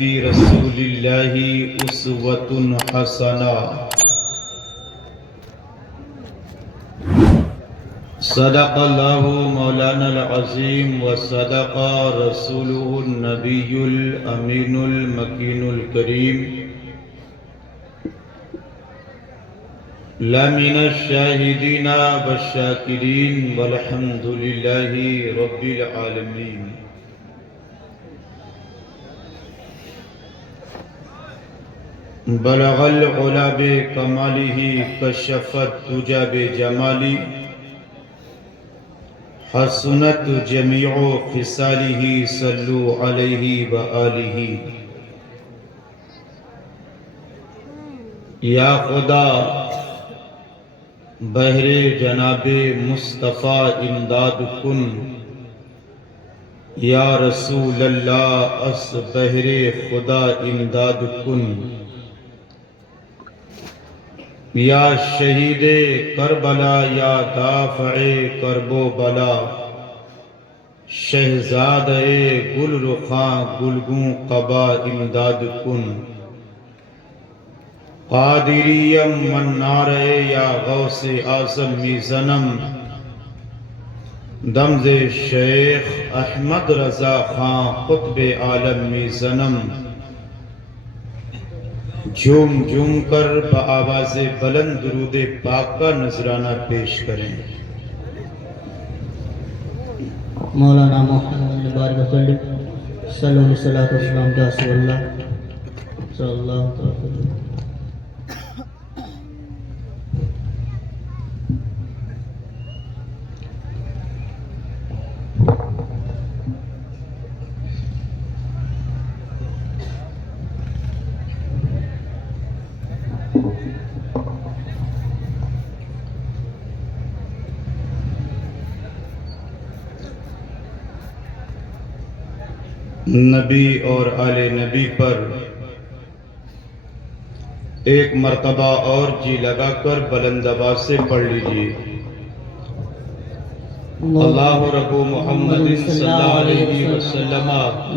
फ़ी रसूलिल्लाहि उस्वतुन हसना। सदक़ल्लाहु मौलानल अज़ीम व सदक़ रसूलुहुन नबियुल अमीनुल मकीनुल करीम। लमिनश शाहिदीना वश्शाकिरीन वल्हम्दुलिल्लाहि रब्बिल आलमीन। बलगल उला बे कमालिही कशफत तुजा बे जमाली। हसनत जमीउ खिसालिही सल्लु अलैहि व आलिही। या खुदा बहरे जनाबे मुस्तफ़ा इमदाद कुन। या रसूल अल्लाह अस बहरे खुदा इमदाद कुन। या शहीदे करबला या दाफ़े करबो बला। शहजादे गुल रुखा गुलगू कबा इमदाद कुन। कादिरियम मन्नारे या गौसे आज़म मीज़नम। दमज़े शेख अहमद रज़ा खां क़ुत्बे आलम मीज़नम। झूम झूम कर बआवाज़े बुलंद दुरूदे पाक का नजराना पेश करें। मौलाना मोहम्मद बारिक वसल्लम सल्लल्लाहु अलैहि वसल्लम सल्लल्लाहु अलैहि वसल्लम। नबी और आले नबी पर एक मर्तबा और जी लगाकर बुलंद आवाज से पढ़ लीजिए। अल्लाहु रब्बु मुहम्मदिन सल्लल्लाहु अलैहि वसल्लम।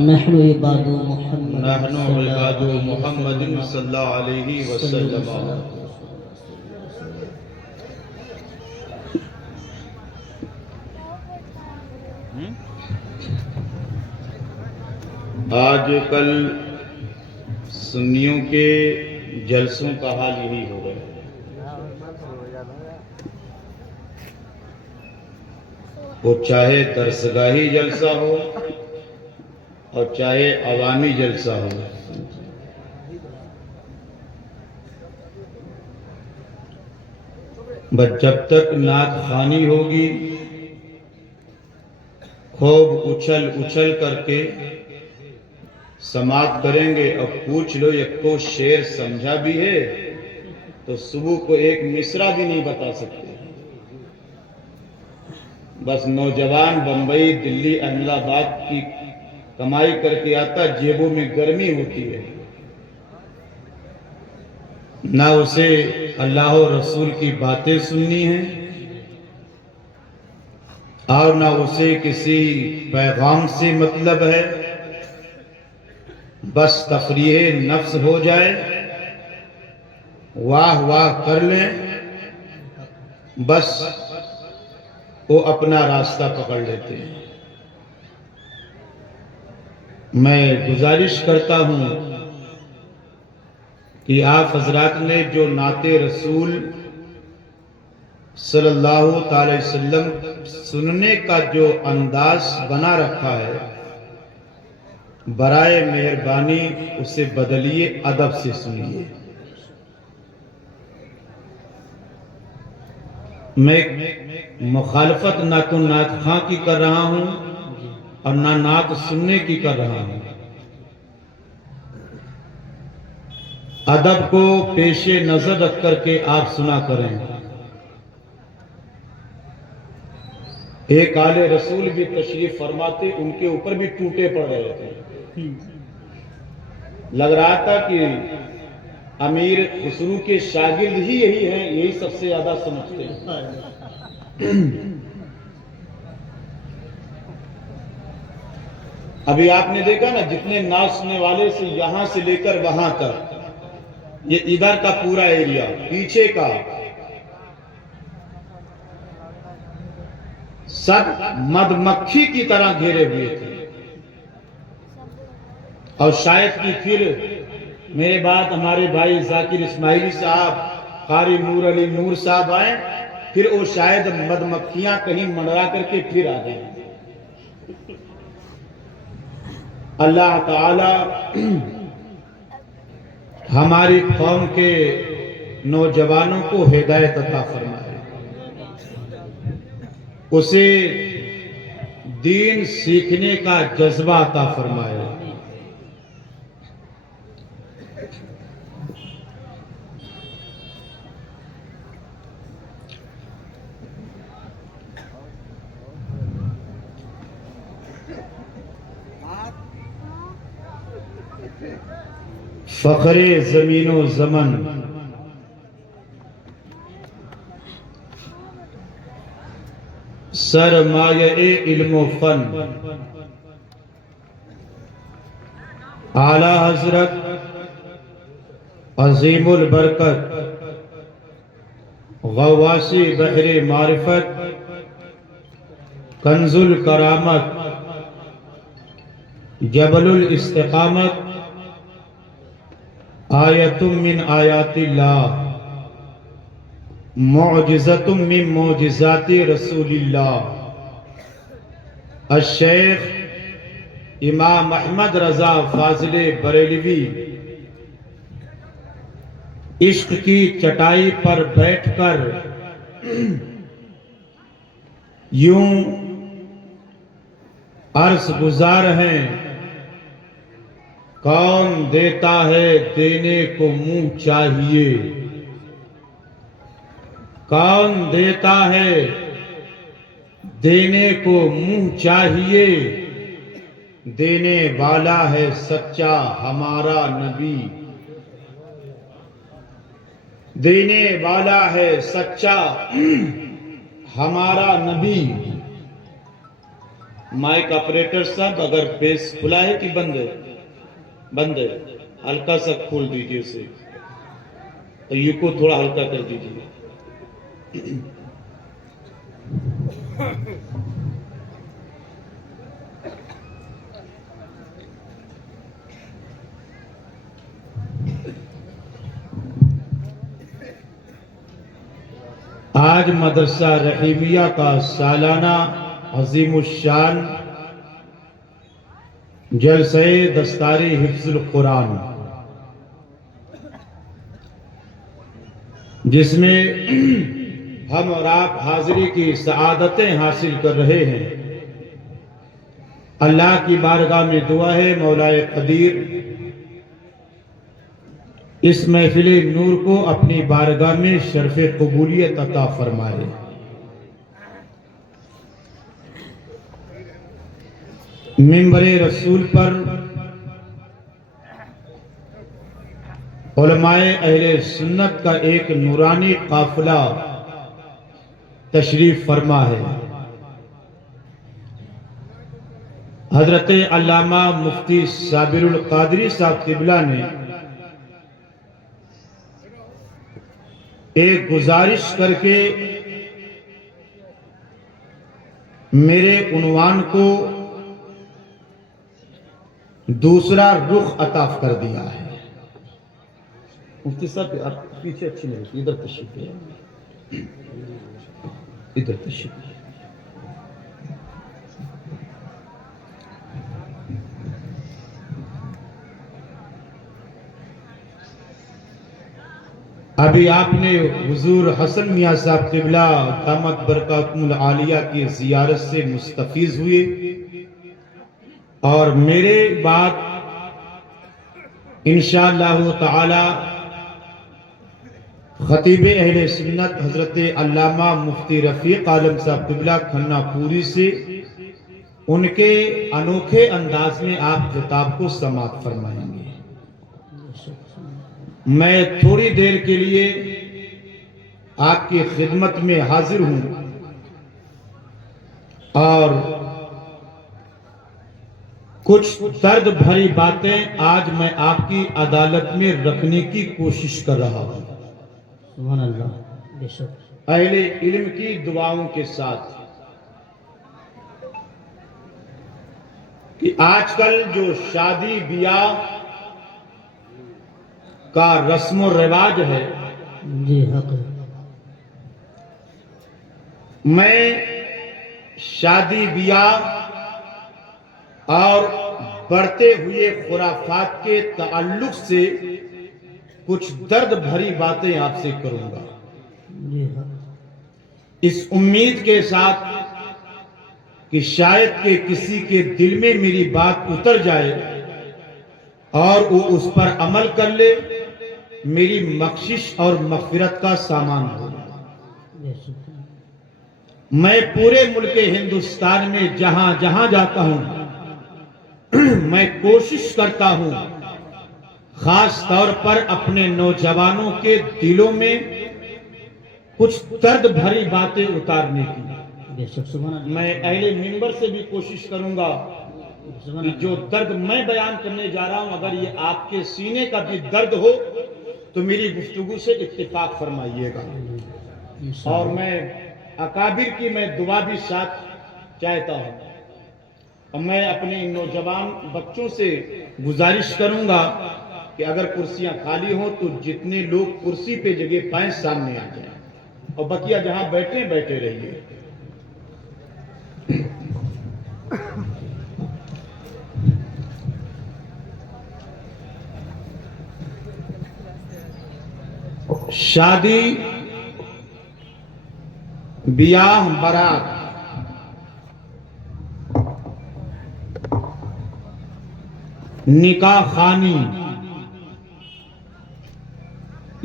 नहनु इबादु मुहम्मद नहनु इबादु मुहम्मदिन सल्लल्लाहु अलैहि वसल्लम। आजकल सुन्नियों के जलसों का हाल यही हो गया। वो चाहे दरसगाही जलसा हो और चाहे अवामी जलसा हो, बस जब तक नात खानी होगी खूब उछल उछल करके समाप्त करेंगे। अब पूछ लो एक को शेर समझा भी है तो सुबह को एक मिसरा भी नहीं बता सकते। बस नौजवान बंबई दिल्ली अहमदाबाद की कमाई करके आता, जेबों में गर्मी होती है, ना उसे अल्लाह और रसूल की बातें सुननी है और ना उसे किसी पैगाम से मतलब है। बस तफरीह नफ्स हो जाए, वाह वाह कर लें, बस वो अपना रास्ता पकड़ लेते हैं। मैं गुजारिश करता हूं कि आप हजरात ने जो नाते रसूल सल्लल्लाहु अलैहि वसल्लम सुनने का जो अंदाज बना रखा है, बराए मेहरबानी उसे बदलिए, अदब से सुनिए। मैं मुखालफत ना तो नात खां की कर रहा हूं और ना नात सुनने की कर रहा हूं। अदब को पेशे नजर रख करके आप सुना करें। एक आले रसूल भी तशरीफ फरमाते, उनके ऊपर भी टूटे पड़ रहे थे। लग रहा था कि अमीर खुसरू के शागिर्द ही यही हैं, यही सबसे ज्यादा समझते हैं। अभी आपने देखा ना, जितने नाचने वाले से यहां से लेकर वहां तक, ये इधर का पूरा एरिया, पीछे का सब मधुमक्खी की तरह घेरे हुए थे। और शायद कि फिर मेरे बाद हमारे भाई जाकिर इस्माइली साहब, कारी नूर अली नूर साहब आए, फिर वो शायद मधुमक्खियां कहीं मंडरा करके फिर आ गए। अल्लाह ताला हमारी कौम के नौजवानों को हिदायत अता फरमाए, उसे दीन सीखने का जज्बा अता फरमाए। फखरे जमीनो जमन सरमाये इल्मो फन, आला हजरत अजीमुल बरकत गवासी बहरे मारिफत कंजुल करामत जबलुल इस्तिकामत आयतुम मिन आयातिल्लाह मुअजिज़तुम मिन मुअजिज़ाति रसूलिल्लाह अश-शेख इमाम अहमद रजा फाजिले बरेलवी इश्क की चटाई पर बैठकर यूं अर्ज गुजार हैं, कौन देता है देने को मुंह चाहिए, कौन देता है देने को मुंह चाहिए, देने वाला है सच्चा हमारा नबी, देने वाला है सच्चा हमारा नबी। माइक ऑपरेटर साहब, अगर बेस खुला है कि बंद है? बंद है, हल्का सा खोल दीजिए उसे, तो ये को थोड़ा हल्का कर दीजिए। आज मदरसा रहीमिया का सालाना अजीमुशान जलसे दस्तारी हिफ्जुल कुरान, जिसमें हम और आप हाजिरी की सआदतें हासिल कर रहे हैं, अल्लाह की बारगाह में दुआ है मौलाए कदीर इस महफिल नूर को अपनी बारगाह में शर्फ कबूलियत अता फरमाए। मिंबरे रसूल पर उलमाए अहले सुन्नत का एक नूरानी काफिला तशरीफ फरमा है। हजरत अल्लामा मुफ्ती साबिरुल कादरी साहब किबला ने एक गुजारिश करके मेरे उन्वान को दूसरा रुख अता कर दिया है। मुफ्ती साहब आप पीछे अच्छी नहीं लगती, इधर तशरीफ है, इधर तशरीफ है। अभी आपने हुजूर हसन मियां साहब किबला दामत बरकातुल आलिया की जियारत से मुस्तफीज हुए और मेरे बाद इंशाअल्लाह ताला खतीब अहले सुन्नत हजरत अल्लामा मुफ्ती रफीक आलम साहब किबला खन्नापुरी से उनके अनोखे अंदाज में आप खिताब को समाप्त फरमाएंगे। मैं थोड़ी देर के लिए आपकी खिदमत में हाजिर हूं और कुछ दर्द भरी बातें आज मैं आपकी अदालत में रखने की कोशिश कर रहा हूं, सुभान अल्लाह, बेशक। अहले इल्म की दुआओं के साथ, कि आजकल जो शादी ब्याह का रस्म रिवाज है, जी हक है। मैं शादी ब्याह और बढ़ते हुए खुराफात के ताल्लुक से कुछ दर्द भरी बातें आपसे करूंगा, जी हक। इस उम्मीद के साथ कि शायद के किसी के दिल में मेरी बात उतर जाए और वो उस पर अमल कर ले, मेरी बख्शिश और मग़फ़िरत का सामान हो। बेशक। मैं पूरे मुल्क हिंदुस्तान में जहां जहां जाता हूं मैं कोशिश करता हूं खास तौर पर अपने नौजवानों के दिलों में कुछ दर्द भरी बातें उतारने की। बेशक, सुभान अल्लाह। मैं अहले मिंबर से भी कोशिश करूंगा सुभान कि अल्लाह। जो दर्द मैं बयान करने जा रहा हूं, अगर ये आपके सीने का भी दर्द हो तो मेरी गुफ्तगू से इत्तेफाक फरमाइएगा। और मैं अकाबिर की मैं दुआ भी साथ चाहता हूं, और मैं अपने नौजवान बच्चों से गुजारिश करूंगा कि अगर कुर्सियां खाली हों तो जितने लोग कुर्सी पे जगह पाएं सामने आ जाएं, और बकिया जहां बैठे बैठे रहिए। शादी ब्याह बारात निकाह खानी,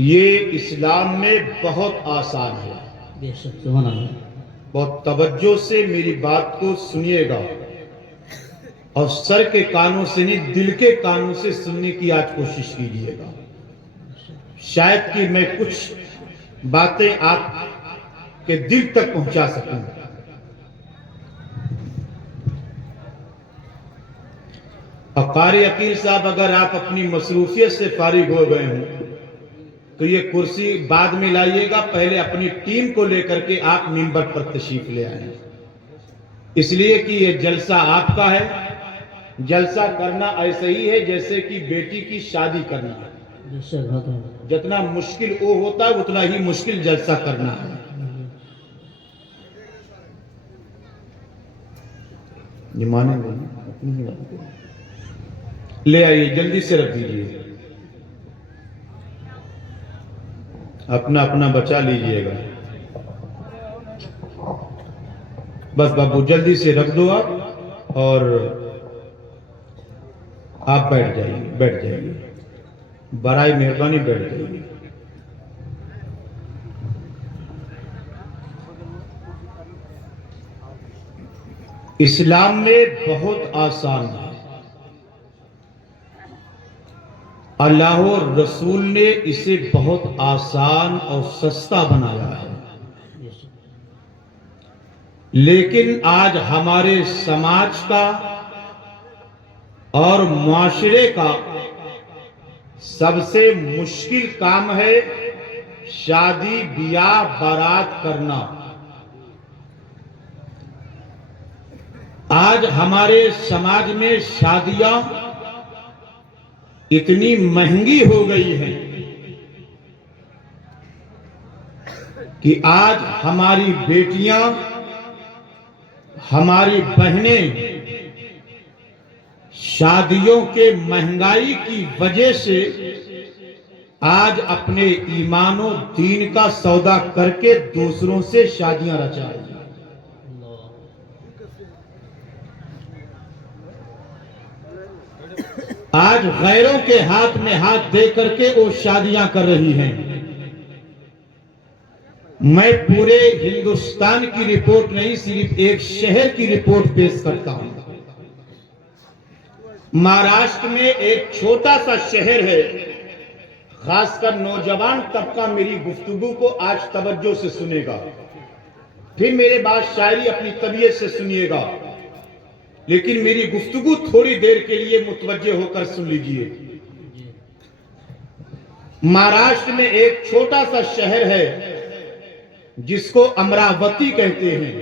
ये इस्लाम में बहुत आसान है। बेशक, सुभान अल्लाह। बहुत तवज्जो से मेरी बात को सुनिएगा, और सर के कानों से नहीं दिल के कानों से सुनने की आज कोशिश कीजिएगा। शायद कि मैं कुछ बातें आपके दिल तक पहुंचा सकूं। और कारी अकील साहब, अगर आप अपनी मसरूफियत से फारिग हो गए हों तो ये कुर्सी बाद में लाइएगा, पहले अपनी टीम को लेकर के आप मिंबर पर तशरीफ ले आए, इसलिए कि ये जलसा आपका है। जलसा करना ऐसे ही है जैसे कि बेटी की शादी करना है। बेशक, हक है। जितना मुश्किल वो होता है उतना ही मुश्किल जलसा करना है। ये मानेंगे नहीं? ले आइए, जल्दी से रख दीजिए, अपना अपना बचा लीजिएगा। बस बाबू जल्दी से रख दो आप, और आप बैठ जाइए, बैठ जाइए, बराए मेहरबानी बैठ जाइए। इस्लाम में बहुत आसान है, अल्लाह और रसूल ने इसे बहुत आसान और सस्ता बनाया है। लेकिन आज हमारे समाज का और मुआशरे का सबसे मुश्किल काम है शादी ब्याह बारात करना। आज हमारे समाज में शादियां इतनी महंगी हो गई है कि आज हमारी बेटियां, हमारी बहनें शादियों के महंगाई की वजह से आज अपने ईमानो दीन का सौदा करके दूसरों से शादियां रचा रही हैं। आज गैरों के हाथ में हाथ दे करके वो शादियां कर रही हैं। मैं पूरे हिंदुस्तान की रिपोर्ट नहीं, सिर्फ एक शहर की रिपोर्ट पेश करता हूं। महाराष्ट्र में एक छोटा सा शहर है, खासकर नौजवान तबका मेरी गुफ्तगू को आज तवज्जो से सुनेगा, फिर मेरे बाद शायरी अपनी तबीयत से सुनिएगा। लेकिन मेरी गुफ्तगू थोड़ी देर के लिए मुतवज्जे होकर सुन लीजिए। जी महाराष्ट्र में एक छोटा सा शहर है जिसको अमरावती कहते हैं।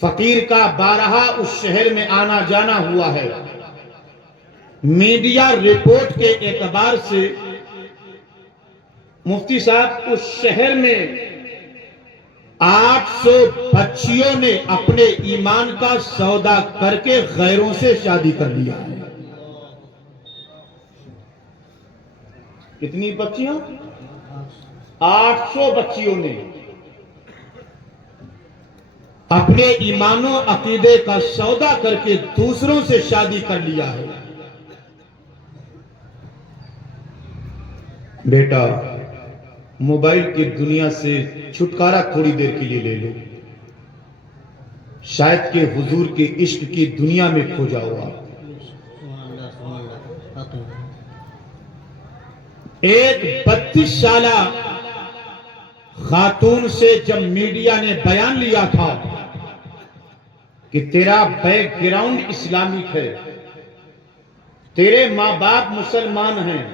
फकीर का बारहा उस शहर में आना जाना हुआ है। मीडिया रिपोर्ट के एतबार से मुफ्ती साहब उस शहर में 800 बच्चियों ने अपने ईमान का सौदा करके गैरों से शादी कर लिया है। कितनी बच्चियों? 800 बच्चियों ने अपने ईमानो अकीदे का सौदा करके दूसरों से शादी कर लिया है। बेटा, मोबाइल की दुनिया से छुटकारा थोड़ी देर के लिए ले लो। शायद के हुजूर के इश्क की दुनिया में खो जाओ आप। एक 32 साला खातून से जब मीडिया ने बयान लिया था कि तेरा बैकग्राउंड इस्लामिक है, तेरे माँ बाप मुसलमान हैं,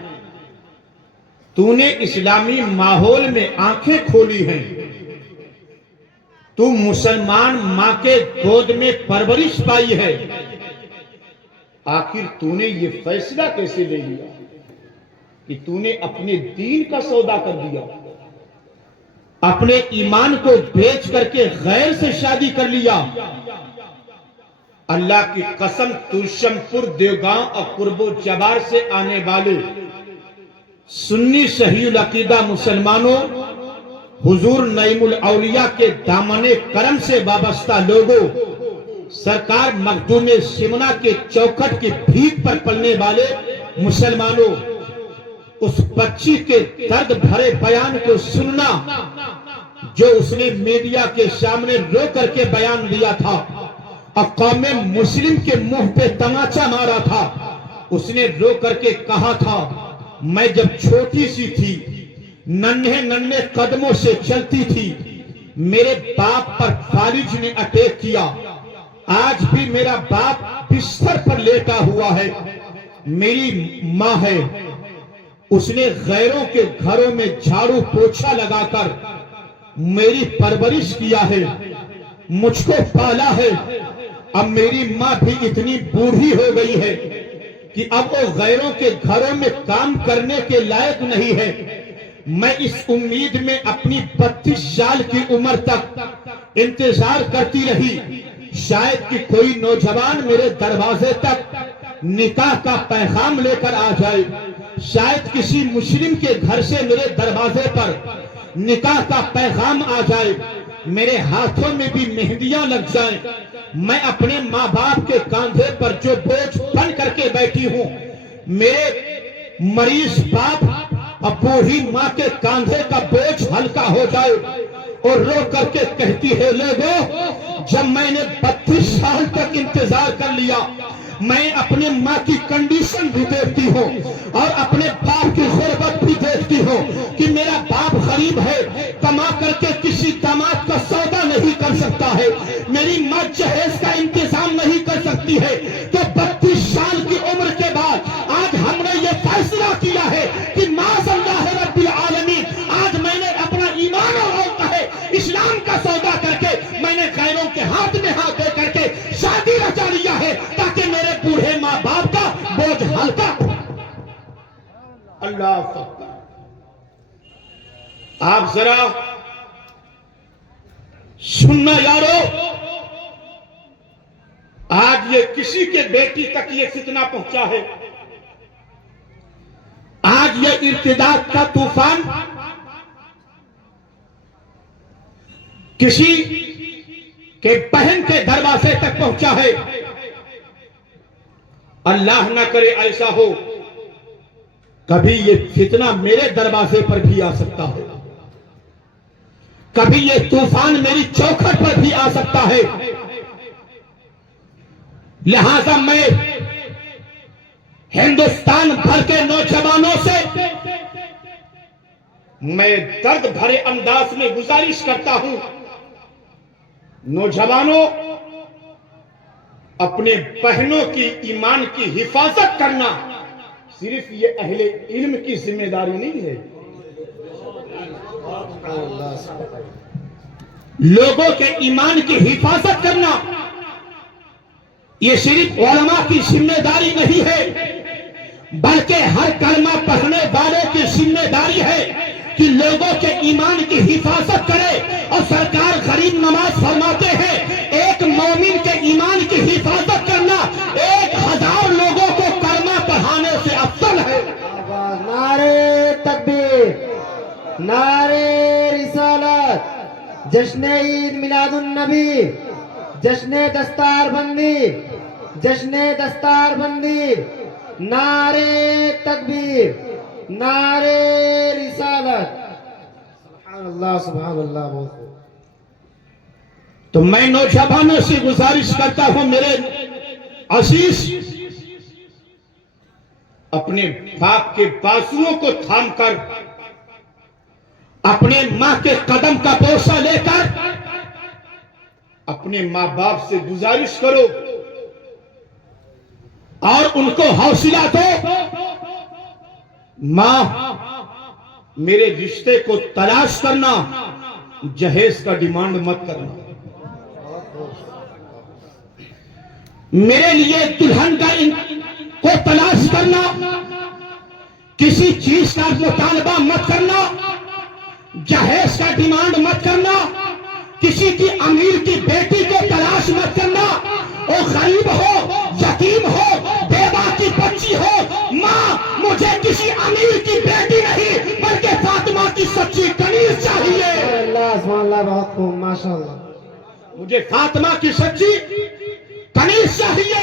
तूने इस्लामी माहौल में आंखें खोली हैं, तू मुसलमान मां के गोद में परवरिश पाई है, आखिर तूने ये फैसला कैसे ले लिया कि तूने अपने दीन का सौदा कर दिया, अपने ईमान को बेच करके गैर से शादी कर लिया? अल्लाह की कसम, तुलशमपुर, देवगांव और कुर्बो जबार से आने वाले सुन्नी सहीउल अकीदा मुसलमानों, हुजूर नईमुल औलिया के दामने करम से वाबस्ता लोगों, सरकार मखदूम सिमना के चौखट की भीख पर पलने वाले मुसलमानों, उस बच्ची के दर्द भरे बयान को सुनना जो उसने मीडिया के सामने रो करके बयान दिया था और कौमे मुस्लिम के मुंह पे तमाचा मारा था। उसने रो करके कहा था, मैं जब छोटी सी थी, नन्हे नन्हे कदमों से चलती थी, मेरे बाप पर फारिज ने अटैक किया, आज भी मेरा बाप बिस्तर पर लेटा हुआ है, मेरी माँ है, उसने गैरों के घरों में झाड़ू पोछा लगाकर मेरी परवरिश किया है, मुझको पाला है। अब मेरी माँ भी इतनी बूढ़ी हो गई है कि अब वो गैरों के घरों में काम करने के लायक नहीं है। मैं इस उम्मीद में अपनी 32 साल की उम्र तक इंतजार करती रही, शायद कि कोई नौजवान मेरे दरवाजे तक निकाह का पैगाम लेकर आ जाए, शायद किसी मुस्लिम के घर से मेरे दरवाजे पर निकाह का पैगाम आ जाए, मेरे हाथों में भी मेहंदियां लग जाएं, मैं अपने माँ बाप के कांधे पर जो बोझ बन करके बैठी हूँ, मेरे मरीज बाप और बूढ़ी माँ के कांधे का बोझ हल्का हो जाए और रो करके कहती है, लोगों, जब मैंने 32 साल तक इंतजार कर लिया, मैं अपने माँ की कंडीशन भी देखती हूँ और अपने बाप की गुर्बत भी देखती हूँ कि मेरा बाप गरीब है, कमा करके किसी दामाद का सौदा नहीं कर सकता है, मेरी माँ जहेज का इंतजाम नहीं कर सकती है। तो 32 साल की उम्र के बाद आज हमने ये फैसला किया है कि माज़अल्लाह रब्बिल आलमीन, आज मैंने अपना ईमान और इस्लाम का सौदा करके मैंने गैरों के हाथ में हाथ दे करके शादी रचा लिया है ताकि मेरे बूढ़े माँ बाप का बोझ हल्का। अल्लाह अकबर। आप जरा सुनना यारो, आज ये किसी के बेटी तक ये फितना पहुंचा है, आज ये इर्तिदाद का तूफान किसी के बहन के दरवाजे तक पहुंचा है। अल्लाह ना करे ऐसा हो, कभी ये फितना मेरे दरवाजे पर भी आ सकता है, कभी ये तूफान मेरी चौखट पर भी आ सकता है। लिहाजा मैं हिंदुस्तान भर के नौजवानों से मैं दर्द भरे अंदाज में गुजारिश करता हूं, नौजवानों, अपने बहनों की ईमान की हिफाजत करना सिर्फ ये अहले इल्म की जिम्मेदारी नहीं है। लोगों के ईमान की हिफाजत करना ये सिर्फ उलमा की जिम्मेदारी नहीं है, बल्कि हर कलमा पढ़ने वाले की जिम्मेदारी है कि लोगों के ईमान की हिफाजत करे। और सरकार गरीब नमाज फरमाते हैं, एक मोमिन के ईमान की हिफाजत करना 1000 लोगों को कलमा पढ़ाने से अफजल है। नारे तकबीर, नारे रिसालत, जश्न ईद मिलादुन नबी, जश्न दस्तार बंदी, जश्न दस्तार बंदी, नारे तकबीर, नारे रिसालत। सुभान अल्लाह, सुभान अल्लाह। बहुत तो मैं नौजवानों से गुजारिश करता हूं, मेरे अजीज, अपने बाप के बाजुओं को थामकर, अपने मां के कदम का बोसा लेकर अपने मां बाप से गुजारिश करो और उनको हौसला दो। मां, मेरे रिश्ते को तलाश करना, जहेज का डिमांड मत करना। मेरे लिए दुल्हन को तलाश करना, किसी चीज का मुतालबा मत करना, जहेज का डिमांड मत करना, किसी की अमीर की बेटी को तलाश मत करना। वो गरीब हो, यतीम हो, बेवा की बच्ची हो, मां, मुझे किसी अमीर की बेटी नहीं बल्कि फातिमा की सच्ची कनीज चाहिए। अल्लाह, बहुत खूब, माशाअल्लाह। मुझे फातिमा की सच्ची कनीज चाहिए।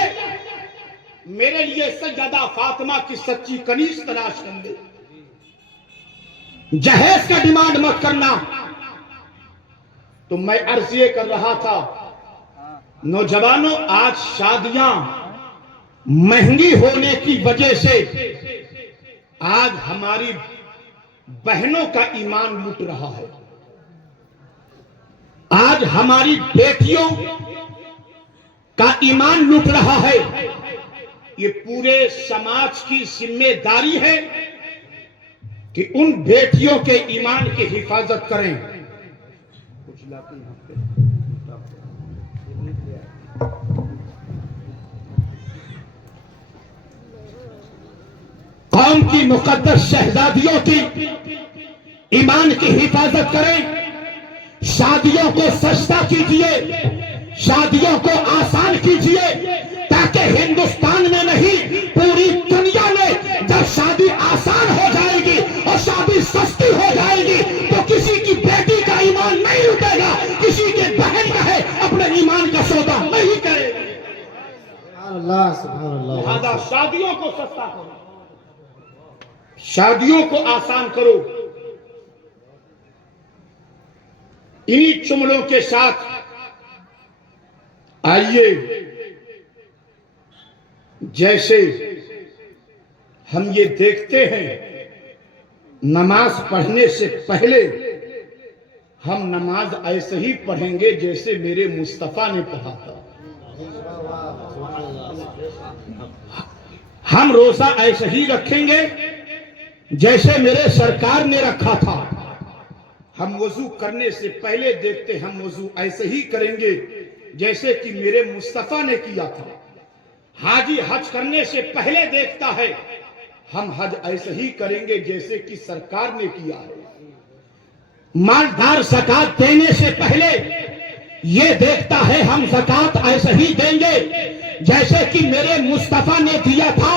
मेरे लिए सज्जदा फातिमा की सच्ची कनीज तलाश कर ले। जहेज का डिमांड मत करना। तो मैं अर्ज ये कर रहा था, नौजवानों, आज शादियां महंगी होने की वजह से आज हमारी बहनों का ईमान लूट रहा है। आज हमारी बेटियों का ईमान लूट रहा है। ये पूरे समाज की जिम्मेदारी है कि उन बेटियों के ईमान की हिफाजत करें। कौम की मुकद्दस शहजादियों की ईमान की हिफाजत करें। शादियों को सस्ता कीजिए, शादियों को आसान कीजिए, ताकि हिंदुस्तान में नहीं पूरी दुनिया में जब शादी आसान हो जाएगी और शादी सस्ती हो जाएगी तो किसी की बेटी का ईमान नहीं लूटेगा, किसी के बहन का है अपने ईमान का सौदा नहीं करेगा। अल्लाह, सुभान अल्लाह। लिहाजा शादियों को सस्ता करो, शादियों को आसान करो। इन्हीं जुमलों के साथ आइए, जैसे हम ये देखते हैं, नमाज पढ़ने से पहले हम नमाज ऐसे ही पढ़ेंगे जैसे मेरे मुस्तफा ने पढ़ा था। हम रोजा ऐसे ही रखेंगे जैसे मेरे सरकार ने रखा था। हम वजू करने से पहले देखते हम वजू ऐसे ही करेंगे जैसे कि मेरे मुस्तफा ने किया था। हाजी हज करने से पहले देखता है हम हज ऐसे ही करेंगे जैसे कि सरकार ने किया है। मालदार ज़कात देने से पहले ये देखता है हम ज़कात ऐसे ही देंगे जैसे कि मेरे मुस्तफा ने दिया था।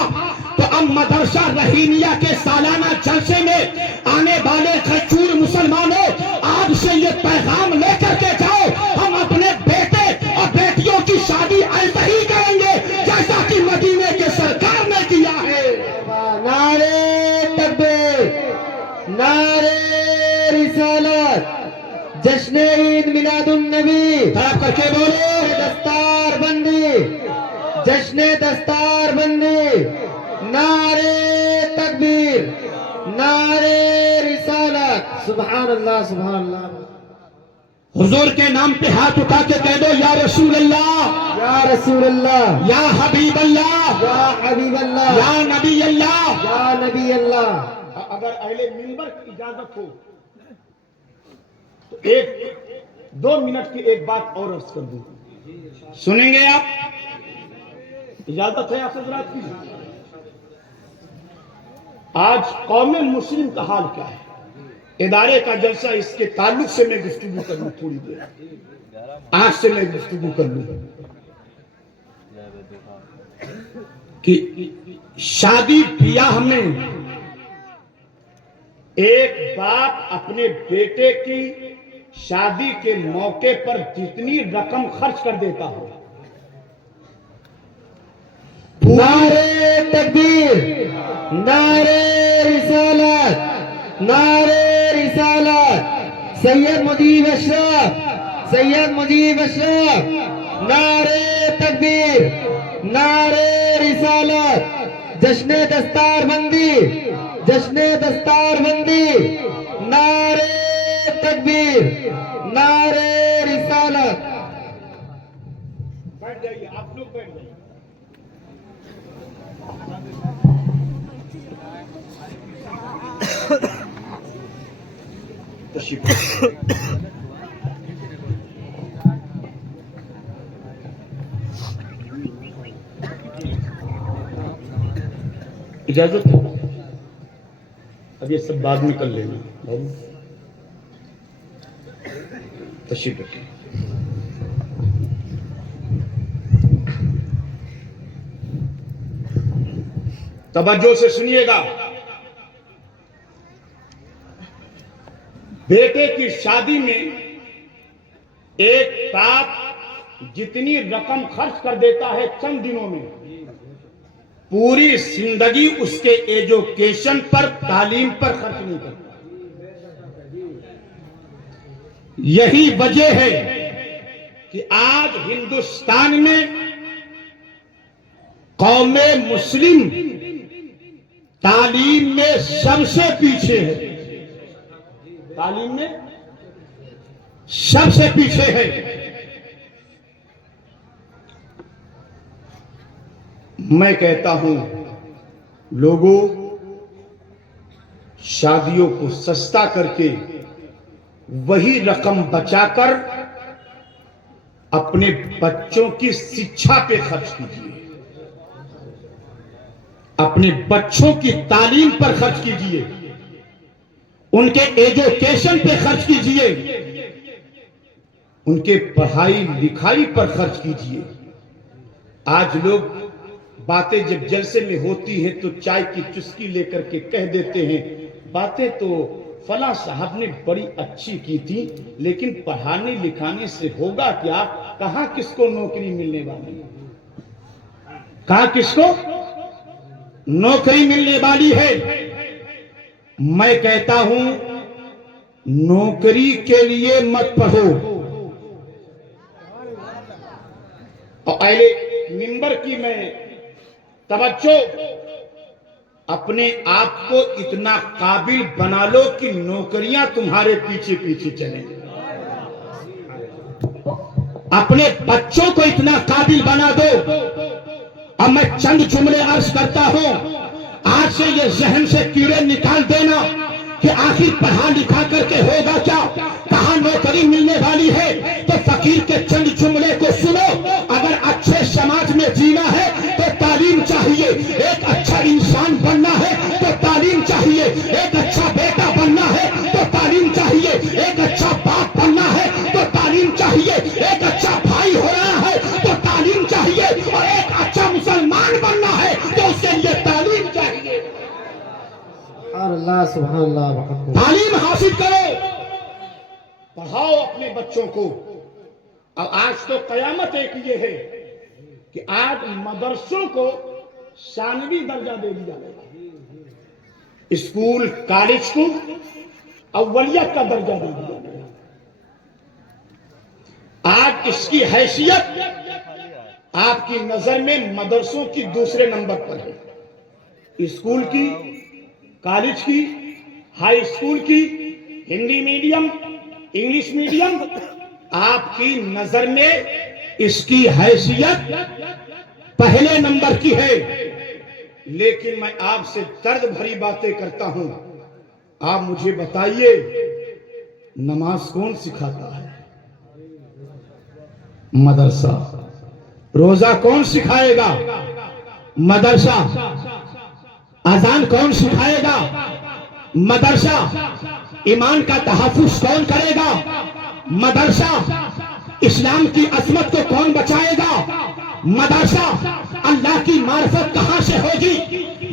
तो अब मदरसा रहीमिया के सालाना जलसे में आने वाले खजूर मुसलमानों, आज से ये पैगाम लेकर के जाओ, हम अपने बेटे और बेटियों की शादी ऐसा ही करेंगे जैसा कि मदीने के सरकार ने किया है। नारे तकबीर, नारे रिसालत, जश्न ईद मिलादुन नबी, तरफ करके बोलो, दस्तार बंदी, जश्न दस्तार बंदी, नारे तकबीर, नारे रिसालत। सुभान अल्लाह, सुभान अल्लाह। हुजूर के नाम पे हाथ उठा के कह दो या रसूल अल्लाह, या रसूल अल्लाह, या हबीब अल्लाह, या हबीब अल्लाह, या नबी अल्लाह। या नबी अल्लाह। अगर अहले मिंबर की इजाजत हो तो 1-2 मिनट की एक बात और अर्ज कर दूं, सुनेंगे आप? इजाजत है आप हजरात की? आज कौम मुस्लिम का हाल क्या है? इदारे का जलसा, इसके ताल्लुक से मैं गुफ्तगू कर लूं थोड़ी देर, आज से मैं गुफ्तगू कर लूं कि शादी ब्याह में एक बाप अपने बेटे की शादी के मौके पर जितनी रकम खर्च कर देता हो, नारे तकबीर, नारे रिसालत, नारे रिसालत, सैयद मुजीब अशरफ, सैयद मुजीब अशरफ, नारे तकबीर, नारे रिसालत, जश्न दस्तारबंदी, जश्न दस्तारबंदी, नारे तकबीर, नारे रिसालत। बैठ जाइए आप लोग, बैठ जाइए। इजाजत है? अब ये सब बाद में कर लेना बाबू, तशरीफ रखिए। तवज्जो से सुनिएगा। बेटे की शादी में एक बाप जितनी रकम खर्च कर देता है चंद दिनों में, पूरी जिंदगी उसके एजुकेशन पर, तालीम पर खर्च नहीं करता। यही वजह है कि आज हिंदुस्तान में कौमे मुस्लिम तालीम में सबसे पीछे है, तालीम में सबसे पीछे है। मैं कहता हूं लोगों, शादियों को सस्ता करके वही रकम बचाकर अपने बच्चों की शिक्षा पे खर्च कीजिए, अपने बच्चों की तालीम पर खर्च कीजिए, उनके एजुकेशन पे खर्च कीजिए, उनके पढ़ाई लिखाई पर खर्च कीजिए। आज लोग बातें जब जलसे में होती है तो चाय की चुस्की लेकर के कह देते हैं, बातें तो फला साहब ने बड़ी अच्छी की थी, लेकिन पढ़ाने लिखाने से होगा क्या? कहां किसको नौकरी मिलने वाली है? कहां किसको नौकरी मिलने वाली है? मैं कहता हूं नौकरी के लिए मत पढ़ो। और अहले मिंबर की मैं तवज्जो, अपने आप को इतना काबिल बना लो कि नौकरियां तुम्हारे पीछे पीछे चलें। अपने बच्चों को इतना काबिल बना दो। अब मैं चंद जुमले अर्ज करता हूं, आज से ये जहन से कीड़े निकाल देना कि आखिर पढ़ा लिखा करके होगा क्या, कहां नौकरी मिलने वाली है। तो फकीर के चंद जुमले को सुनो। अगर अच्छे समाज में जीना है तो तालीम चाहिए, एक अच्छा इंसान बनना है तो तालीम चाहिए, एक अच्छा बेटा बनना है तो तालीम चाहिए, एक अच्छा बाप बनना है तो तालीम चाहिए, एक अच्छा भाई हो रहा है तो तालीम चाहिए, और एक अच्छा मुसलमान बनना है तो उसके लिए तालीम चाहिए। अल्लाह सुभान अल्लाह, तालीम हासिल करो, पढ़ाओ अपने बच्चों को। अब आज तो कयामत एक ये है कि आज मदरसों को सानवी दर्जा दे दिया गया, स्कूल कॉलेज को अव्वलियत का दर्जा दे दिया गया। आज इसकी हैसियत आपकी नजर में मदरसों की दूसरे नंबर पर है। स्कूल की, कॉलेज की, हाई स्कूल की, हिंदी मीडियम, इंग्लिश मीडियम, आपकी नजर में इसकी हैसियत पहले नंबर की है, लेकिन मैं आपसे दर्द भरी बातें करता हूं। आप मुझे बताइए, नमाज कौन सिखाता है? मदरसा। रोजा कौन सिखाएगा? मदरसा। अजान कौन सिखाएगा? मदरसा। ईमान का तहफ्फुज कौन करेगा? मदरसा। इस्लाम की अजमत को कौन बचाएगा? मदरसा। अल्लाह की मार्फत कहां से होगी?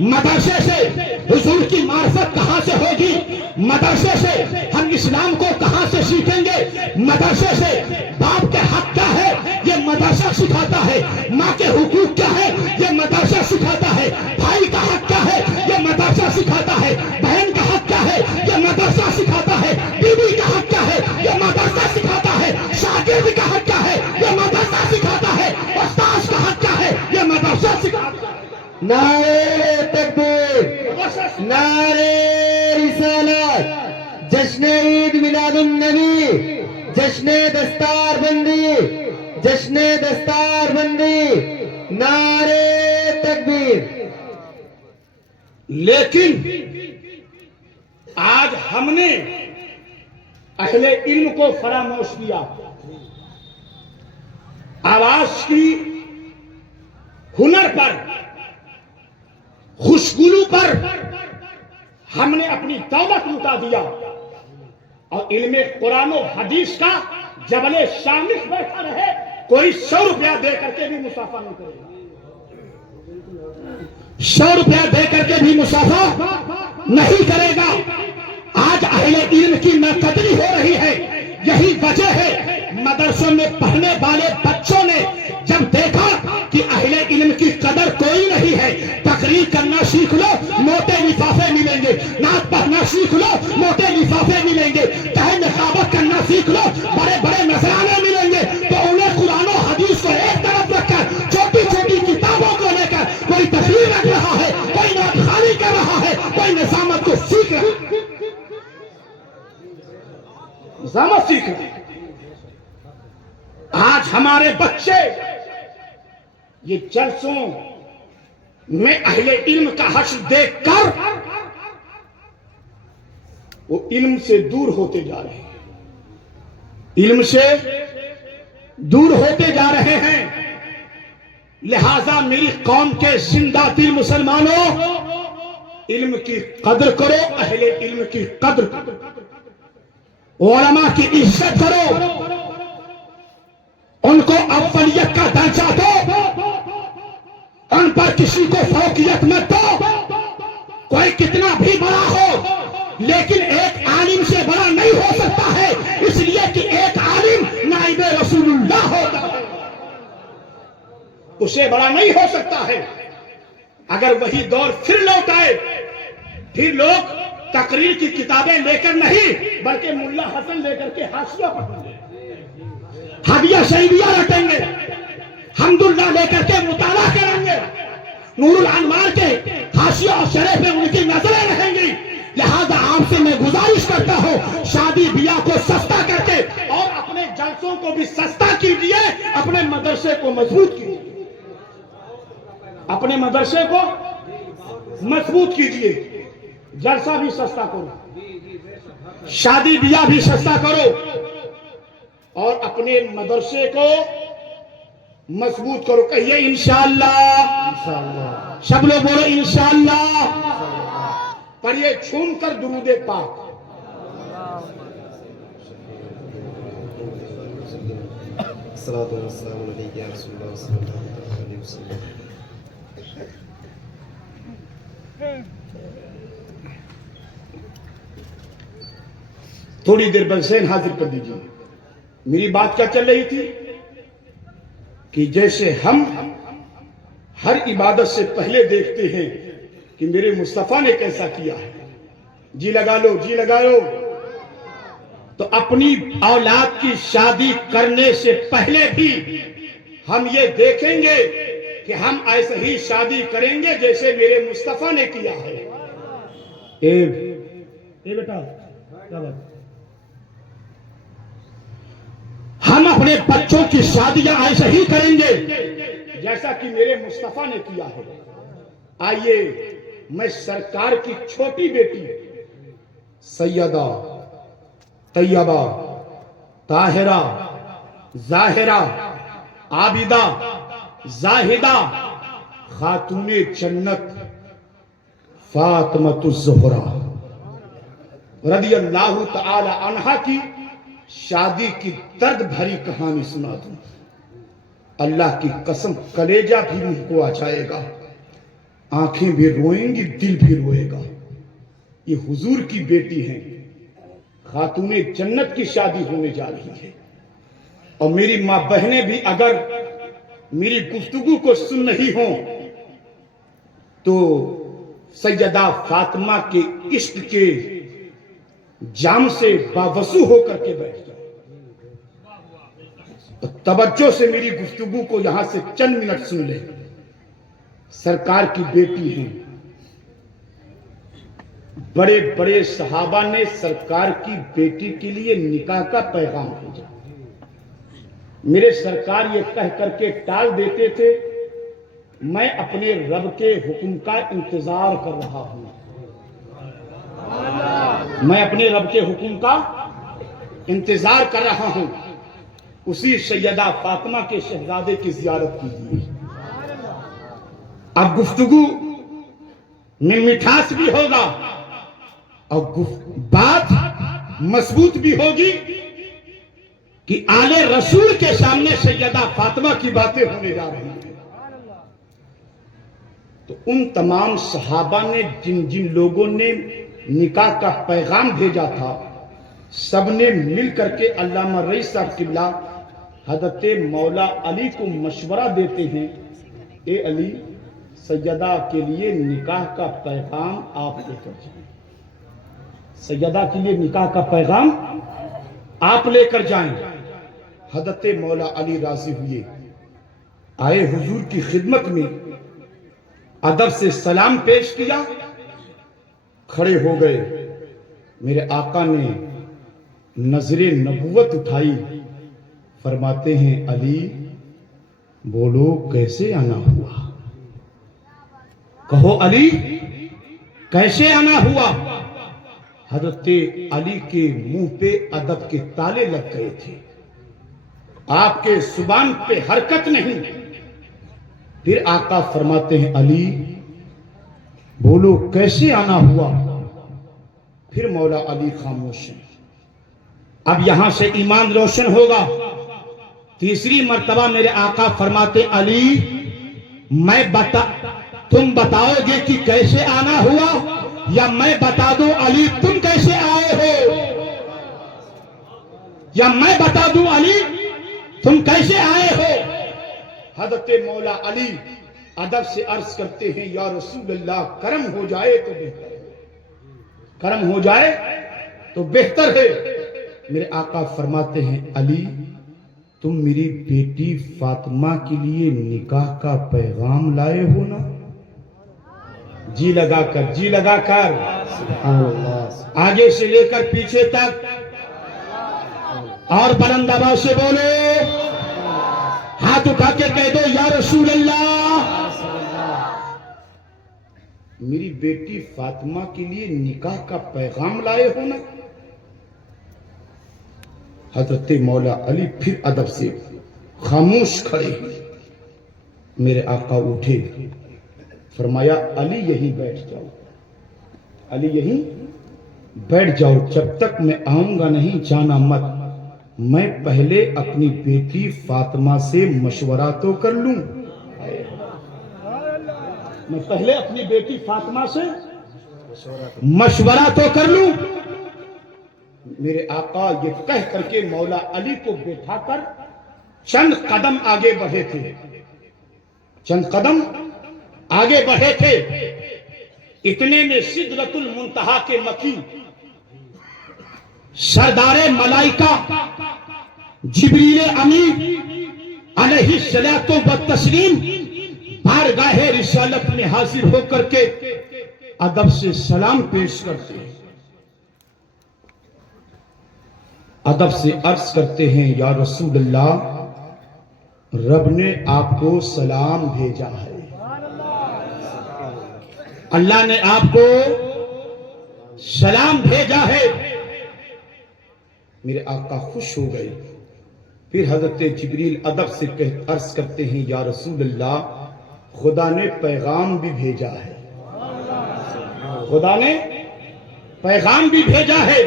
मदरसे से। हुजूर की मार्फत कहां से होगी? मदरसे से। हम इस्लाम को कहां से सीखेंगे? मदरसे से। बाप के हक क्या है? ये मदरसा सिखाता है। माँ के हुकूक क्या है? ये मदरसा सिखाता है। भाई का हक क्या है? ये मदरसा सिखाता है। बहन का हक क्या है? ये मदरसा सिखाता है। बीवी का हक क्या है? ये मदरसा सिखाता है। शागिर्द का हक क्या है? ये मदरसा सिखाता है। उस्ताद का हक क्या है? ये मदरसा सिखाता है। नारे तकबीर, नारे रिसालत, जश्न ईद मिलादुन नबी, जश्न दस्तार बंदी, जश्न दस्तार बंदी, नारे तकबीर। लेकिन आज हमने अहले इल्म को फरामोश किया। आवाज की हुनर पर, खुशबू पर हमने अपनी दौलत लुटा दिया, और इल्मे कुरान और हदीस का जबले शामिल बैठा रहे, कोई 100 रुपया दे करके भी मुसाफा नहीं करेगा। 100 रुपया दे करके भी मुसाफा नहीं करेगा। आज अहले इल्म की नाकदरी हो रही है। यही वजह है मदरसों में पढ़ने वाले बच्चों ने जब देखा कि अहले इल्म की कदर कोई नहीं है, तकरीर करना सीख लो, मोटे लिफाफे मिलेंगे, नात पढ़ना सीख लो, मोटे लिफाफे मिलेंगे, तहन निकाबत करना सीख लो, बड़े बड़े नजराने मिलेंगे, तो उन्हें कुरान और हदीस को एक तरफ रखकर छोटी छोटी किताबों को लेकर कोई तकरीर रख रहा है, कोई नात खाली कर रहा है, कोई निजामत को सीख रहा है, निजामत सीख रहा है। आज हमारे बच्चे ये जलसों में अहले इल्म का हश्र देखकर वो इल्म से दूर होते जा रहे हैं, इल्म से दूर होते जा रहे हैं। लिहाजा मेरी कौम के जिंदा दिल मुसलमानों, इल्म की कदर करो, अहले इल्म की कदर करो, उलमा की इज्जत करो, उनको अव्वलियत का दर्जा दो, उन पर किसी को फौकियत मत दो। कोई कितना भी बड़ा हो, लेकिन एक आलिम से बड़ा नहीं हो सकता है, इसलिए कि एक आलिम नाइब रसूलुल्लाह होता है, उसे बड़ा नहीं हो सकता है। अगर वही दौर फिर लौट आए, फिर लोग तकरीर की किताबें लेकर नहीं, बल्कि मुल्ला हसन लेकर के हाशिया पढ़ेंगे, हदिया शहीदिया रटेंगे, हमदुल्ला लेकर के मुताला करेंगे, नूरुल अनवार के हाशिया और शरह पे उनकी नजरें रहेंगी। लिहाजा आपसे मैं गुजारिश करता हूं, शादी ब्याह को सस्ता करके और अपने जलसों को भी सस्ता कीजिए, अपने मदरसे को मजबूत कीजिए, अपने मदरसे को मजबूत कीजिए, जलसा भी सस्ता करो, शादी ब्याह भी सस्ता करो, और अपने मदरसे को मजबूत करो। कहिए इंशाअल्लाह, इंशाअल्लाह, सब लोग बोलो इंशाअल्लाह। पर ये झूम कर दुरूद पाक। अस्सलातु वस्सलामु अलैका या रसूलल्लाह सल्लल्लाहु अलैहि वसल्लम। थोड़ी देर बलसेन हाजिर कर दीजिए। मेरी बात क्या चल रही थी कि जैसे हम हर इबादत से पहले देखते हैं कि मेरे मुस्तफा ने कैसा किया है, जी लगा लो, जी लगा लो, तो अपनी औलाद की शादी करने से पहले भी हम ये देखेंगे कि हम ऐसे ही शादी करेंगे जैसे मेरे मुस्तफा ने किया है। ए बेटा क्या बात? अपने बच्चों की शादियां ऐसे ही करेंगे जैसा कि मेरे मुस्तफा ने किया है। आइए मैं सरकार की छोटी बेटी सैयदा तैयबा ताहिरा जाहिरा आबिदा जाहिदा खातूने जन्नत फातिमतुज़ ज़हरा रदियल्लाहु तआला अन्हा की शादी की दर्द भरी कहानी सुना दूं। अल्लाह की कसम कलेजा भी मुंह को आ जाएगा, आंखें भी रोएंगी, दिल भी रोएगा। ये हुजूर की बेटी हैं, खातूने जन्नत की शादी होने जा रही है। और मेरी मां बहनें भी अगर मेरी गुफ्तगू को सुन रही हों तो सैयदा फातिमा के इश्क के जाम से बावसू होकर के बैठ जाए। तवज्जो से मेरी गुफ्तगू को यहां से चंद मिनट सुन ले। सरकार की बेटी हैं, बड़े बड़े सहाबा ने सरकार की बेटी के लिए निकाह का पैगाम भेजा। मेरे सरकार ये कह करके टाल देते थे, मैं अपने रब के हुक्म का इंतजार कर रहा हूं, मैं अपने रब के हुक्म का इंतजार कर रहा हूं। उसी सैयदा फातिमा के शहजादे की जियारत कीजिए। अब गुफ्तगू में मिठास भी होगा और बात मजबूत भी होगी कि आले रसूल के सामने सैयदा फातिमा की बातें होने जा रही हैं। तो उन तमाम सहाबा ने जिन जिन लोगों ने निकाह का पैगाम भेजा था, सबने मिल करके अल्लामा रईस साहब किबला हजरत मौला अली को मशवरा देते हैं, ए अली, सैयदा के लिए निकाह का पैगाम आप लेकर जाएं। सैयदा के लिए निकाह का पैगाम आप लेकर जाएं। हजरत मौला अली राजी हुए, आए हुजूर की खिदमत में, अदब से सलाम पेश किया, खड़े हो गए। मेरे आका ने नजरे नबुवत उठाई, फरमाते हैं, अली बोलो कैसे आना हुआ? कहो अली कैसे आना हुआ? हजरत अली के मुंह पे अदब के ताले लग गए थे, आपके जुबान पे हरकत नहीं। फिर आका फरमाते हैं, अली बोलो कैसे आना हुआ? फिर मौला अली खामोश हैं। अब यहां से ईमान रोशन होगा। तीसरी मर्तबा मेरे आका फरमाते, अली तुम बताओगे कि कैसे आना हुआ या मैं बता दूं अली तुम कैसे आए हो? या मैं बता दूं अली तुम कैसे आए हो? हजरत मौला अली अदब से अर्ज करते हैं, या रसूल अल्लाह करम हो जाए तो बेहतर है, करम हो जाए तो बेहतर है। मेरे आका फरमाते हैं, अली तुम मेरी बेटी फातिमा के लिए निकाह का पैगाम लाए हो ना? जी लगाकर, जी लगाकर, आगे से लेकर पीछे तक और बुलंद आवाज से बोलो, हाथ उठा के कह दो, या रसूल अल्लाह, मेरी बेटी फातिमा के लिए निकाह का पैगाम लाए हो ना? हजरत मौला अली फिर अदब से खामोश खड़े। मेरे आका उठे, फरमाया, अली यहीं बैठ जाओ, अली यहीं बैठ जाओ, जब तक मैं आऊंगा नहीं जाना मत। मैं पहले अपनी बेटी फातिमा से मशवरा तो कर लूं, मैं पहले अपनी बेटी फातिमा से मशवरा तो कर लूं। मेरे आका ये कह करके मौला अली को बैठाकर चंद कदम आगे बढ़े थे, चंद कदम आगे बढ़े थे। इतने में सिदरतुल मुंतहा के मकी सरदारे मलाइका जिब्रील अमीन अलैहिस्सलातु व तस्लीम बारगाहे रिसालत में हाजिर होकर के अदब से सलाम पेश करते हैं। अदब से अर्ज करते हैं, या रसूल अल्लाह, रब ने आपको सलाम भेजा है। अल्लाह ने आपको सलाम भेजा है। मेरे आका खुश हो गए। फिर हजरत जिब्रील अदब से अर्ज करते हैं, या रसूल अल्लाह, खुदा ने पैगाम भी भेजा है। खुदा ने पैगाम भी भेजा है।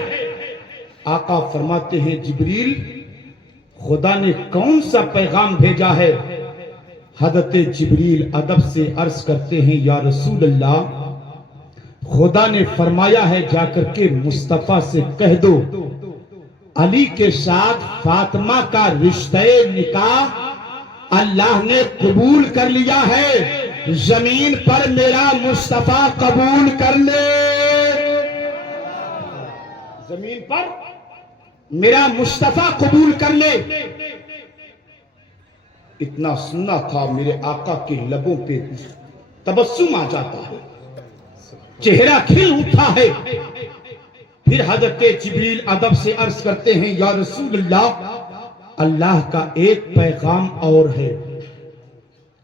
आका फरमाते हैं, जिब्रील, खुदा ने कौन सा पैगाम भेजा है? हजरत जिब्रील अदब से अर्ज करते हैं, या रसूल अल्लाह, खुदा ने फरमाया है, जाकर के मुस्तफा से कह दो, अली के साथ फातिमा का रिश्ते निकाह अल्लाह ने कबूल कर लिया है। जमीन पर मेरा मुस्तफा कबूल कर ले। जमीन पर मेरा मुस्तफा कबूल कर ले। इतना सुनना था, मेरे आका के लबों पे तबस्सुम आ जाता है, चेहरा खिल उठा है। फिर हजरत जिब्रील अदब से अर्ज करते हैं, या रसूल अल्लाह, अल्लाह का एक पैगाम और है।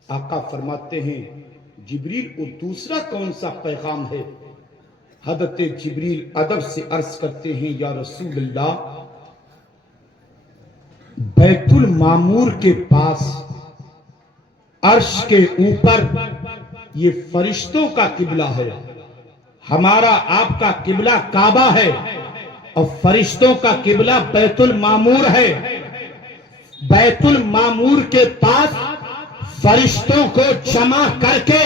आका फरमाते हैं, जिब्रील, वो दूसरा कौन सा पैगाम है? हजरत जिब्रील अदब से अर्ज करते हैं, या रसूल अल्लाह, बैतुल मामूर के पास अर्श के ऊपर ये फरिश्तों का किबला है। हमारा आपका किबला काबा है और फरिश्तों का किबला बैतुल मामूर है। बैतुल मामूर के पास फरिश्तों को जमा करके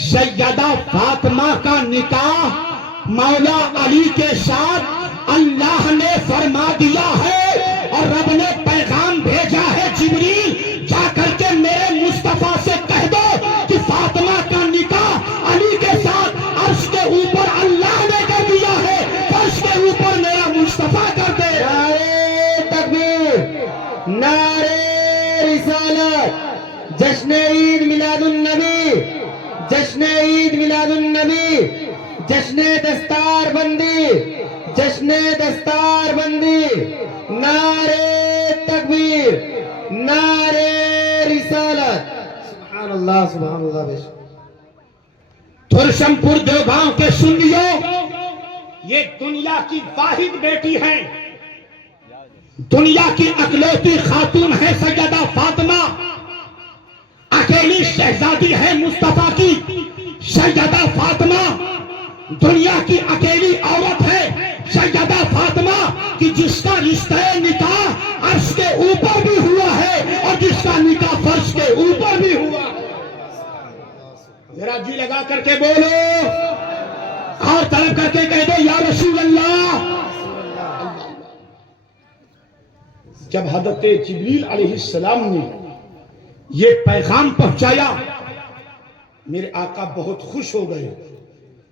सैयदा फातिमा का निकाह मौला अली के साथ अल्लाह ने फरमा दिया है। और रब ने पैगाम भेजा है, जिब्रील, जाकर के मेरे मुस्तफा से कह दो कि फातिमा का निकाह अली के साथ अर्श के ऊपर अल्लाह ने कर दिया है, अर्श के ऊपर मेरा मुस्तफा कर दे। नारे तकबीर, नारे रिसालत, जश्न ईद मिलादुन नबी, जश्न ईद मिलादुन नबी, जश्न दस्तार बंदी, जश्न दस्तार बंदी। नारे तकबीर, नारे रिसालत, सुभान अल्लाह, सुभान अल्लाह। थुरशमपुर देवगांव के सुन्नियों, ये दुनिया की वाहिद बेटी है, दुनिया की अकलौती खातून है सैयदा फातिमा। अकेली शहजादी है मुस्तफा की सैयदा फातिमा। दुनिया की अकेली औरत है सैयदा फातिमा कि जिसका रिश्ते निकाह अर्श के ऊपर भी हुआ है और जिसका निकाह फर्श के ऊपर भी हुआ। जरा जी लगा करके बोलो और तलब करके कह दो, या रसूल अल्लाह। जब हजरत जिब्रील अलैहिस्सलाम ने ये पैगाम पहुंचाया, मेरे आका बहुत खुश हो गए।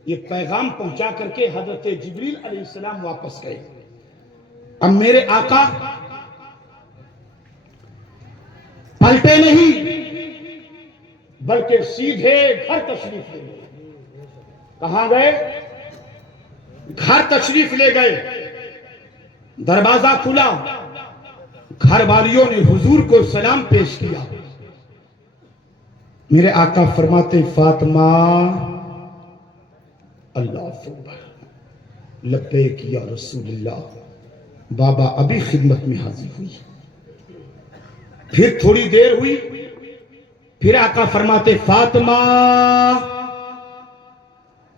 ये पैगाम पहुंचा करके हजरत जिब्रील अलैहिस्सलाम वापस गए। अब मेरे आका पलटे नहीं, बल्कि सीधे घर तशरीफ ले गए। कहां गए? घर तशरीफ ले गए। दरवाजा खुला, घर वालियों ने हुजूर को सलाम पेश किया। मेरे आका फरमाते, फातिमा, अल्लाह अकबर, लब्बैक या रसूलल्लाह। बाबा अभी खिदमत में हाजिर हुई। फिर थोड़ी देर हुई, फिर आका फरमाते, फातिमा।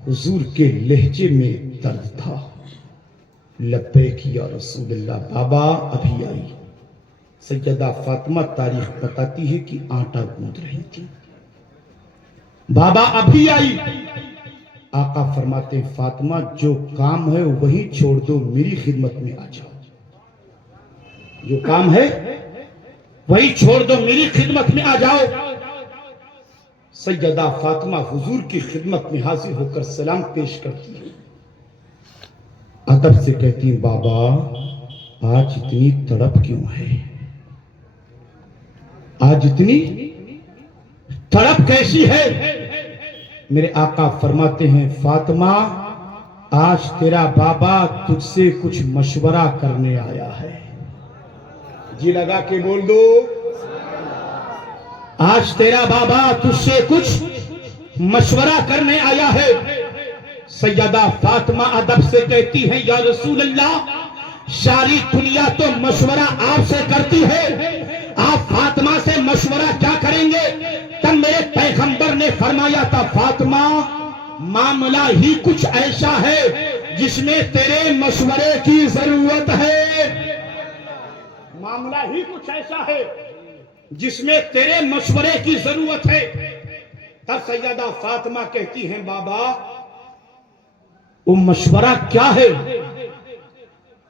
हुजूर के लहजे में दर्द था। लब्बैक या रसूलल्लाह, बाबा अभी आई। सैयदा फातिमा तारीख बताती है कि आटा गूंद रही थी। बाबा अभी आई। आका फरमाते, फातिमा, जो काम है वही छोड़ दो, मेरी खिदमत में आ जाओ। जो काम है वही छोड़ दो, मेरी खिदमत में आ जाओ। सैयदा फातिमा हुजूर की खिदमत में हाजिर होकर सलाम पेश करती है। अदब से कहती, बाबा, आज इतनी तड़प क्यों है? आज इतनी तड़प कैसी है? मेरे आका फरमाते हैं, फातिमा, आज तेरा बाबा तुझसे कुछ मशवरा करने आया है। जी लगा के बोल दो, आज तेरा बाबा तुझसे कुछ मशवरा करने आया है। सैयदा फातिमा अदब से कहती है, या रसूल अल्लाह, सारी दुनिया तो मशवरा आपसे करती है, आप फातिमा से मशवरा क्या करेंगे? तब मेरे पैगंबर ने फरमाया था, फातिमा मामला ही कुछ ऐसा है जिसमें तेरे मशवरे की जरूरत है। मामला ही कुछ ऐसा है जिसमें तेरे मशवरे की जरूरत है। तब सैयदा फातिमा कहती हैं, बाबा वो मशवरा क्या है?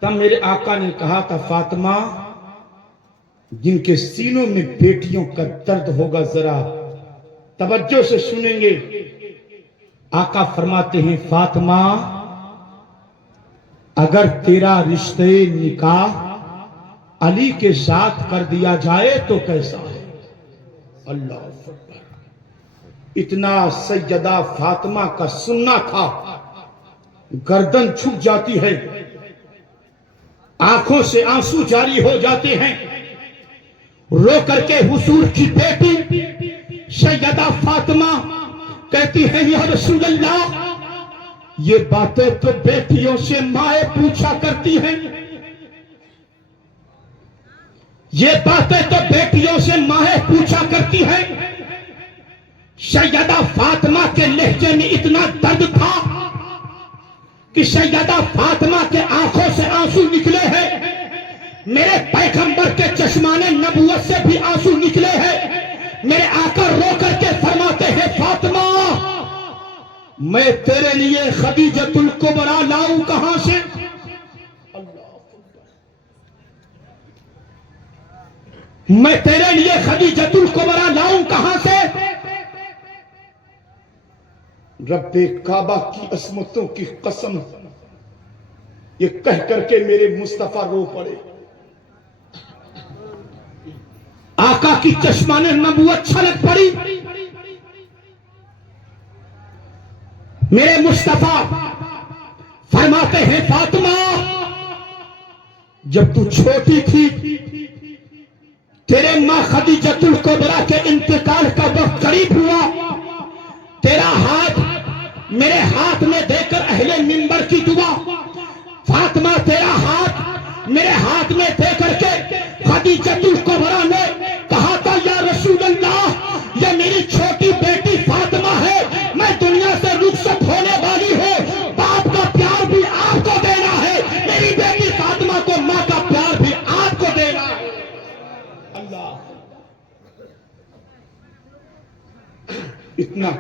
तब मेरे आका ने कहा था, फातिमा जिनके सीनों में बेटियों का दर्द होगा, जरा तवज्जो से सुनेंगे। आका फरमाते हैं, फातिमा अगर तेरा रिश्ते निकाह अली के साथ कर दिया जाए तो कैसा है? अल्लाह अकबर। इतना सैयदा फातिमा का सुनना था, गर्दन झुक जाती है, आंखों से आंसू जारी हो जाते हैं। रो करके हुजूर की बेटी सैयदा फातिमा कहती है, या रसूल अल्लाह, ये बातें तो बेटियों से माए पूछा करती हैं, ये बातें तो बेटियों से माए पूछा करती हैं। सैयदा फातिमा के लहजे में इतना दर्द था कि सैयदा फातिमा के आंखों से आंसू निकले हैं। मेरे पैगंबर के चश्माने नबूवत से भी आंसू निकले हैं। मेरे आका रो करके फरमाते हैं, फातिमा मैं तेरे लिए खदीजतुल कुबरा लाऊं कहां से? मैं तेरे लिए खदीजतुल कुबरा लाऊं कहां से? रब्बे काबा की असमतों की कसम, ये कह करके मेरे मुस्तफा रो पड़े। आका की चश्माने नबूवत छलक पड़ी। मेरे मुस्तफा फरमाते हैं, फातिमा जब तू छोटी थी, तेरे मां खदीजतुल कुबरा के इंतकाल का वक्त करीब हुआ, तेरा हाथ मेरे हाथ में देकर अहले मिंबर की दुआ, फातिमा तेरा हाथ मेरे हाथ में दे करके खदीजतुल कुबरा ने कहा था, या रसूल अल्लाह, ये मेरी छोटी बेटी फातिमा है, मैं दुनिया से रुखसत होने वाली हूँ, बाप का प्यार भी आपको देना है, मेरी बेटी फातिमा को माँ का प्यार भी आपको देना है। अल्लाह, इतना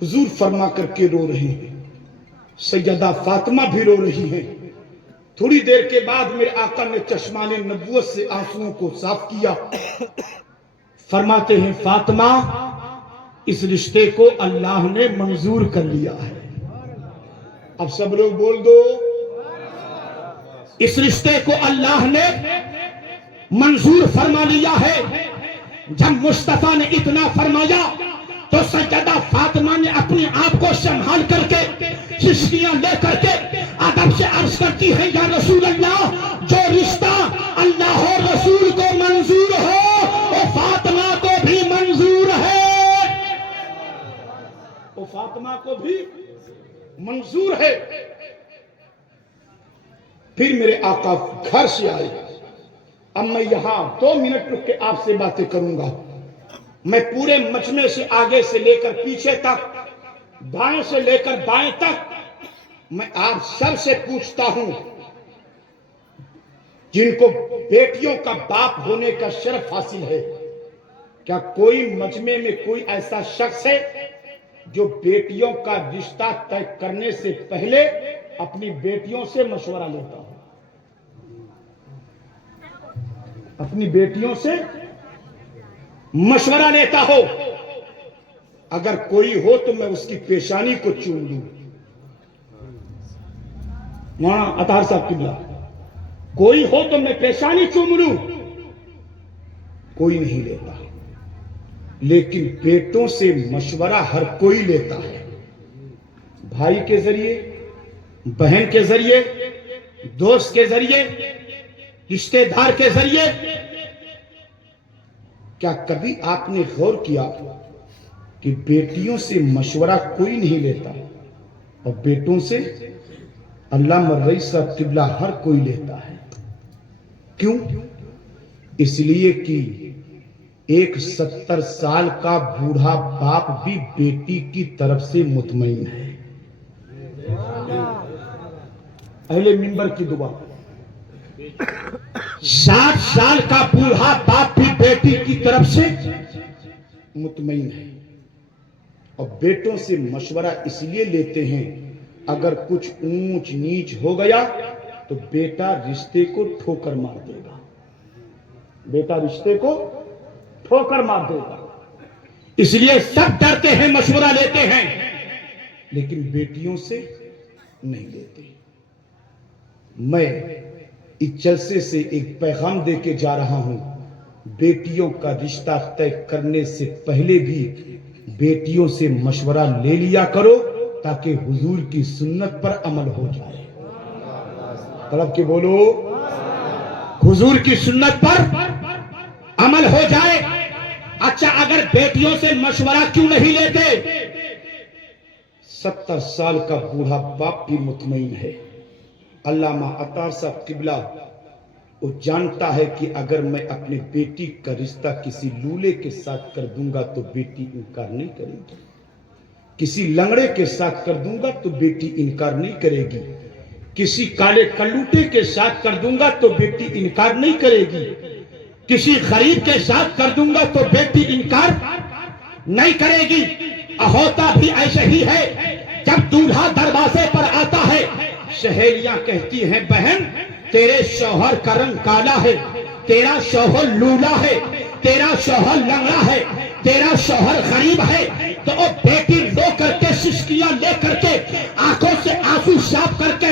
हुजूर फरमा करके रो रहे हैं, सैयदा फातिमा भी रो रही हैं। थोड़ी देर के बाद मेरे आका ने चश्माने नबूवत से आंसुओं को साफ किया। फरमाते हैं, फातिमा इस रिश्ते को अल्लाह ने मंजूर कर लिया है। अब सब लोग बोल दो, इस रिश्ते को अल्लाह ने मंजूर फरमा लिया है। जब मुस्तफा ने इतना फरमाया तो सैयदा फातिमा ने अपने आप को संभाल करके सिस्कियां लेकर के अदब से अर्ज करती है, या रसूल अल्लाह, जो रिश्ता अल्लाह और रसूल को मंजूर हो वो फातिमा को भी मंजूर है, वो फातिमा को भी मंजूर है। फिर मेरे आका घर से आए। अब मैं यहां 2 मिनट रुक के आपसे बातें करूंगा। मैं पूरे मजमे से आगे से लेकर पीछे तक, दाएं से लेकर बाएं तक, मैं आप सब से पूछता हूं, जिनको बेटियों का बाप होने का शर्फ हासिल है, क्या कोई मजमे में कोई ऐसा शख्स है जो बेटियों का रिश्ता तय करने से पहले अपनी बेटियों से मशवरा लेता हो? अपनी बेटियों से मशवरा लेता हो? अगर कोई हो तो मैं उसकी पेशानी को चूम लूं। वहां अतार साहब किबला, कोई हो तो मैं पेशानी चूम लूं। कोई नहीं लेता, लेकिन बेटों से मशवरा हर कोई लेता है। भाई के जरिए, बहन के जरिए, दोस्त के जरिए, रिश्तेदार के जरिए। क्या कभी आपने गौर किया कि बेटियों से मशवरा कोई नहीं लेता और बेटों से अल्लाह मर्रई साहब किबला हर कोई लेता है? क्यों? इसलिए कि एक 70 साल का बूढ़ा बाप भी बेटी की तरफ से मुतमईन है। अहले मिंबर की दुआ। 60 साल का बूढ़ा बाप भी बेटी की तरफ से मुतमईन है और बेटों से मशवरा इसलिए लेते हैं, अगर कुछ ऊंच नीच हो गया तो बेटा रिश्ते को ठोकर मार देगा, बेटा रिश्ते को ठोकर मार देगा। इसलिए सब डरते हैं, मशवरा लेते हैं, लेकिन बेटियों से नहीं लेते। मैं इस जलसे से एक पैगाम देके जा रहा हूं, बेटियों का रिश्ता तय करने से पहले भी बेटियों से मशवरा ले लिया करो ताकि हुजूर की सुन्नत पर अमल हो जाए। तलब के बोलो, हुजूर की सुन्नत पर अमल हो जाए। अच्छा, अगर बेटियों से मशवरा क्यों नहीं लेते? 70 साल का बूढ़ा बाप भी मुतमईन है। अल्लामा अतार साहब किबला वो जानता है कि अगर मैं अपनी बेटी का रिश्ता किसी लूले के साथ कर दूंगा तो बेटी इनकार नहीं करेगी, किसी लंगड़े के साथ कर दूंगा तो बेटी इनकार नहीं करेगी, किसी काले कल्लूटे के साथ कर दूंगा तो बेटी इनकार नहीं करेगी, किसी गरीब के साथ कर दूंगा तो बेटी इनकार नहीं करेगी। होता भी ऐसे ही है। जब दूल्हा दरवाजे पर आता है, सहेलियां कहती हैं, बहन तेरे शौहर का रंग काला है, तेरा शौहर लूला है, तेरा शौहर लंगड़ा है, तेरा शौहर गरीब है। तो वो बेटी रो करके सिसकियां ले करके आंखों से आंसू साफ करके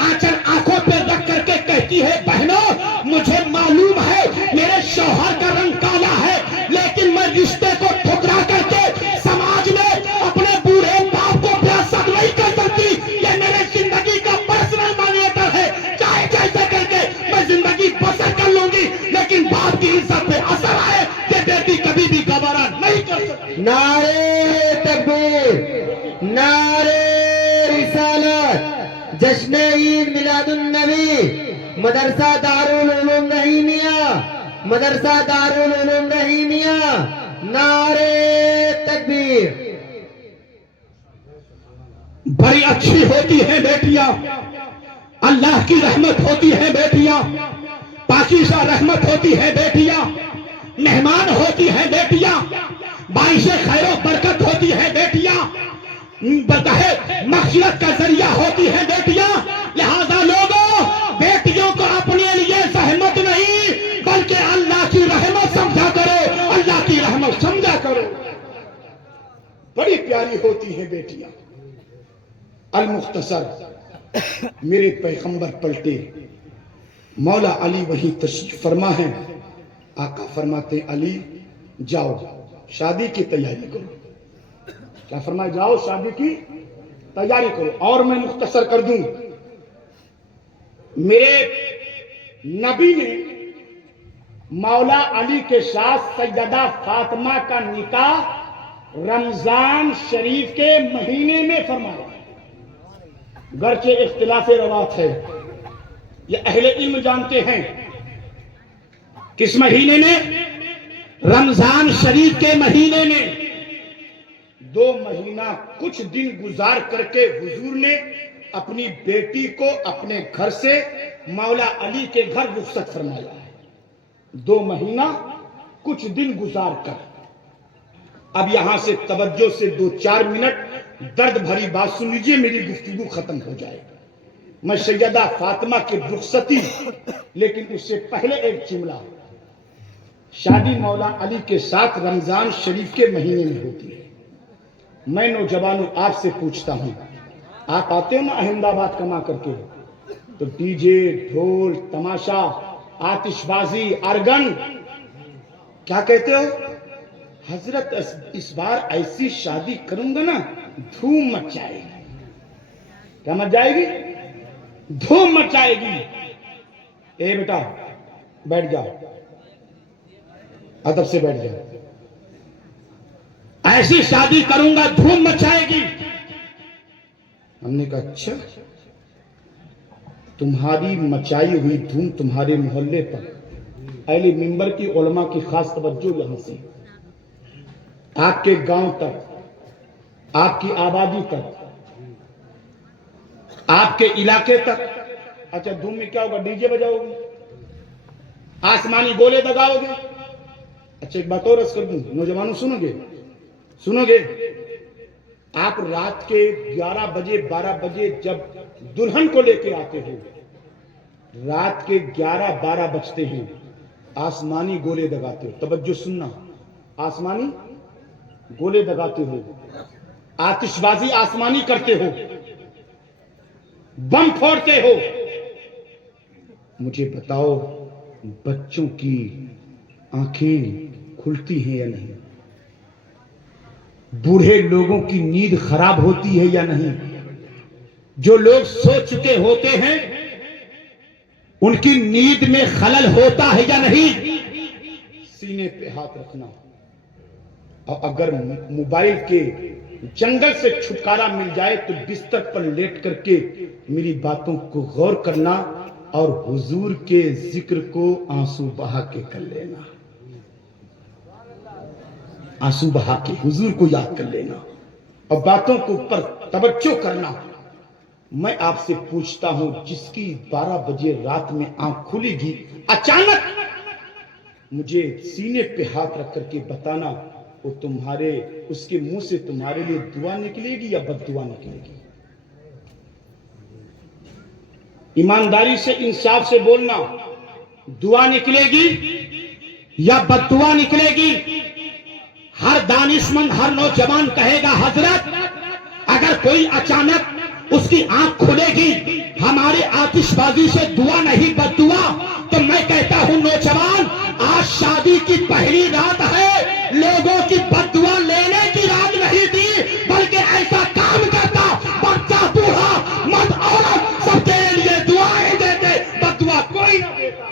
आंचल आंखों पे रख करके कहती है, बहनों मुझे मालूम है मेरे शौहर का रंग काला है, लेकिन मैं रिश्ते को ठुकरा करके समाज में अपने बूढ़े बाप को बेइज्जत नहीं कर सकती। ये मेरे जिंदगी का पर्सनल मान्यता है। चाहे जैसे करके मैं जिंदगी बसर कर लूंगी, लेकिन बाप की इज्जत पे असर आए ये बेटी कभी भी गवारा नहीं कर सकती। नारे तकबीर, नारे रिसालत, जश्न ईद मिलादुन नबी, मदरसा दारुल उलूम रहीमिया, मदरसा दारुल उलूम रहीमिया, नारे तकबीर। बड़ी अच्छी होती है बेटियां, अल्लाह की रहमत होती है बेटियां, पाकीज़ा रहमत होती है बेटियां, मेहमान होती है बेटियां, बाइशे खैरो बरकत होती है बेटियां, मग़फ़िरत का जरिया होती है बेटियां। लिहाजा लोगों, बेटियों को अपने लिए सहमत नहीं बल्कि अल्लाह की रहमत समझा करो, अल्लाह की रहमत समझा करो। बड़ी प्यारी होती है बेटियां। अल मुख्तसर मेरे पैगंबर पलटे, मौला अली वही तशरीफ फरमा है। आका फरमाते, अली जाओ शादी की तैयारी करो। क्या फरमाए? जाओ शादी की तैयारी करो। और मैं मुख्तसर कर दूं, मेरे नबी ने मौला अली के साथ सैयदा फातिमा का निकाह रमजान शरीफ के महीने में फरमाया। गर्चे इख्तिलाफ रवात है, ये अहले इल्म जानते हैं। किस महीने में? रमजान शरीफ के महीने में। 2 महीना कुछ दिन गुजार करके हुजूर ने अपनी बेटी को अपने घर से मौला अली के घर रुखसत फरमाया है। 2 महीना कुछ दिन गुजार कर। अब यहां से तवज्जो से 2-4 मिनट दर्द भरी बात सुन लीजिए, मेरी गुफ्तगू खत्म हो जाएगी। मैं सैयदा फातिमा की रुखसती, लेकिन उससे पहले एक जुमला। शादी मौला अली के साथ रमजान शरीफ के महीने में होती है। मैं नौजवानों आपसे पूछता हूं, आप आते हो ना अहमदाबाद कमा करके, तो डीजे, ढोल, तमाशा, आतिशबाजी, अर्गन, क्या कहते हो? हजरत इस बार ऐसी शादी करूंगा ना धूम मच जाएगी। क्या मच जाएगी? धूम मचाएगी। ए बेटा बैठ जाओ, अदब से बैठ जाओ। ऐसी शादी करूंगा धूम मचाएगी। हमने कहा अच्छा, तुम्हारी मचाई हुई धूम तुम्हारे मोहल्ले पर, अहले मिंबर की उलमा की खास तवज्जो यहां से, आपके गांव तक, आपकी आबादी तक, आपके इलाके तक। अच्छा धूम में क्या होगा? डीजे बजाओगे, आसमानी गोले दगाओगे। अच्छा एक बात और अर्ज कर दूं, नौजवानों सुनोगे? सुनोगे? आप रात के 11 बजे 12 बजे जब दुल्हन को लेके आते हो, रात के 11-12 बजते हैं, आसमानी गोले दगाते हो। तवज्जो सुनना, आसमानी गोले दगाते हो, आतिशबाजी आसमानी करते हो, बम फोड़ते हो। मुझे बताओ बच्चों की आंखें खुलती हैं या नहीं? बूढ़े लोगों की नींद खराब होती है या नहीं? जो लोग सो चुके होते हैं उनकी नींद में खलल होता है या नहीं? सीने पे हाथ रखना। और अगर मोबाइल के जंगल से छुटकारा मिल जाए तो बिस्तर पर लेट करके मेरी बातों को गौर करना और हुजूर के जिक्र को आंसू बहा के कर लेना। आंसू बहा के हुजूर को याद कर लेना और बातों को ऊपर तवज्जो करना। मैं आपसे पूछता हूं, जिसकी 12 बजे रात में आंख खुलेगी, अचानक मुझे सीने पे हाथ रख करके बताना, वो तुम्हारे उसके मुंह से तुम्हारे लिए दुआ निकलेगी या बद्दुआ निकलेगी? ईमानदारी से इंसाफ से बोलना, दुआ निकलेगी या बद्दुआ निकलेगी? हर दानिशमंद, हर नौजवान कहेगा हजरत अगर कोई अचानक उसकी आंख खुलेगी हमारे आतिशबाजी से दुआ नहीं बद्दुआ, तो मैं कहता हूं नौजवान, आज शादी की पहली रात है, लोगों की बद्दुआ लेने की रात नहीं थी, बल्कि ऐसा काम करता बच्चा बूढ़ा मर्द औरत सब तेरे लिए दुआएं देते, बद्दुआ कोई ना देता।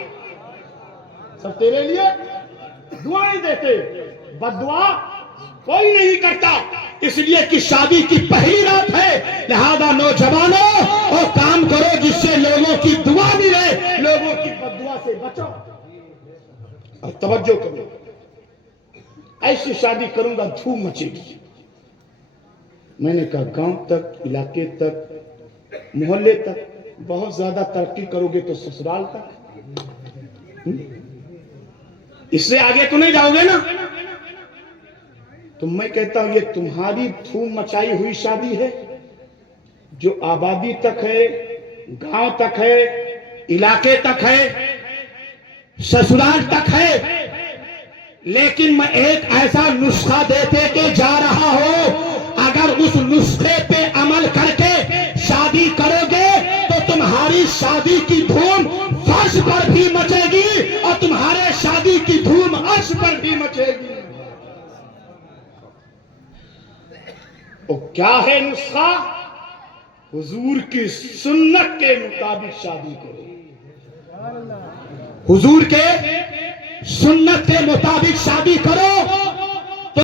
सब तेरे लिए दुआएं देते, बद्दुआ कोई नहीं करता। इसलिए कि शादी की पहली रात है, लिहाजा नौजवानों वो काम करो जिससे लोगों की दुआ मिले, लोगों की बद्दुआ से बचो। और तवज्जो करो, ऐसी शादी करूंगा धूम मचेगी। मैंने कहा गांव तक, इलाके तक, मोहल्ले तक, बहुत ज्यादा तरक्की करोगे तो ससुराल तक। इससे आगे तो नहीं जाओगे ना? तो मैं कहता हूं ये तुम्हारी धूम मचाई हुई शादी है, जो आबादी तक है, गांव तक है, इलाके तक है, ससुराल तक है। लेकिन मैं एक ऐसा नुस्खा देते के जा रहा हूं, अगर उस नुस्खे पे अमल करके शादी करोगे तो तुम्हारी शादी की धूम फर्श पर भी मचेगी और तुम्हारे शादी की धूम अर्श पर भी मचेगी। तो क्या है नुस्खा? हुजूर की सुन्नत के मुताबिक शादी करो। हुजूर के सुन्नत के मुताबिक शादी करो।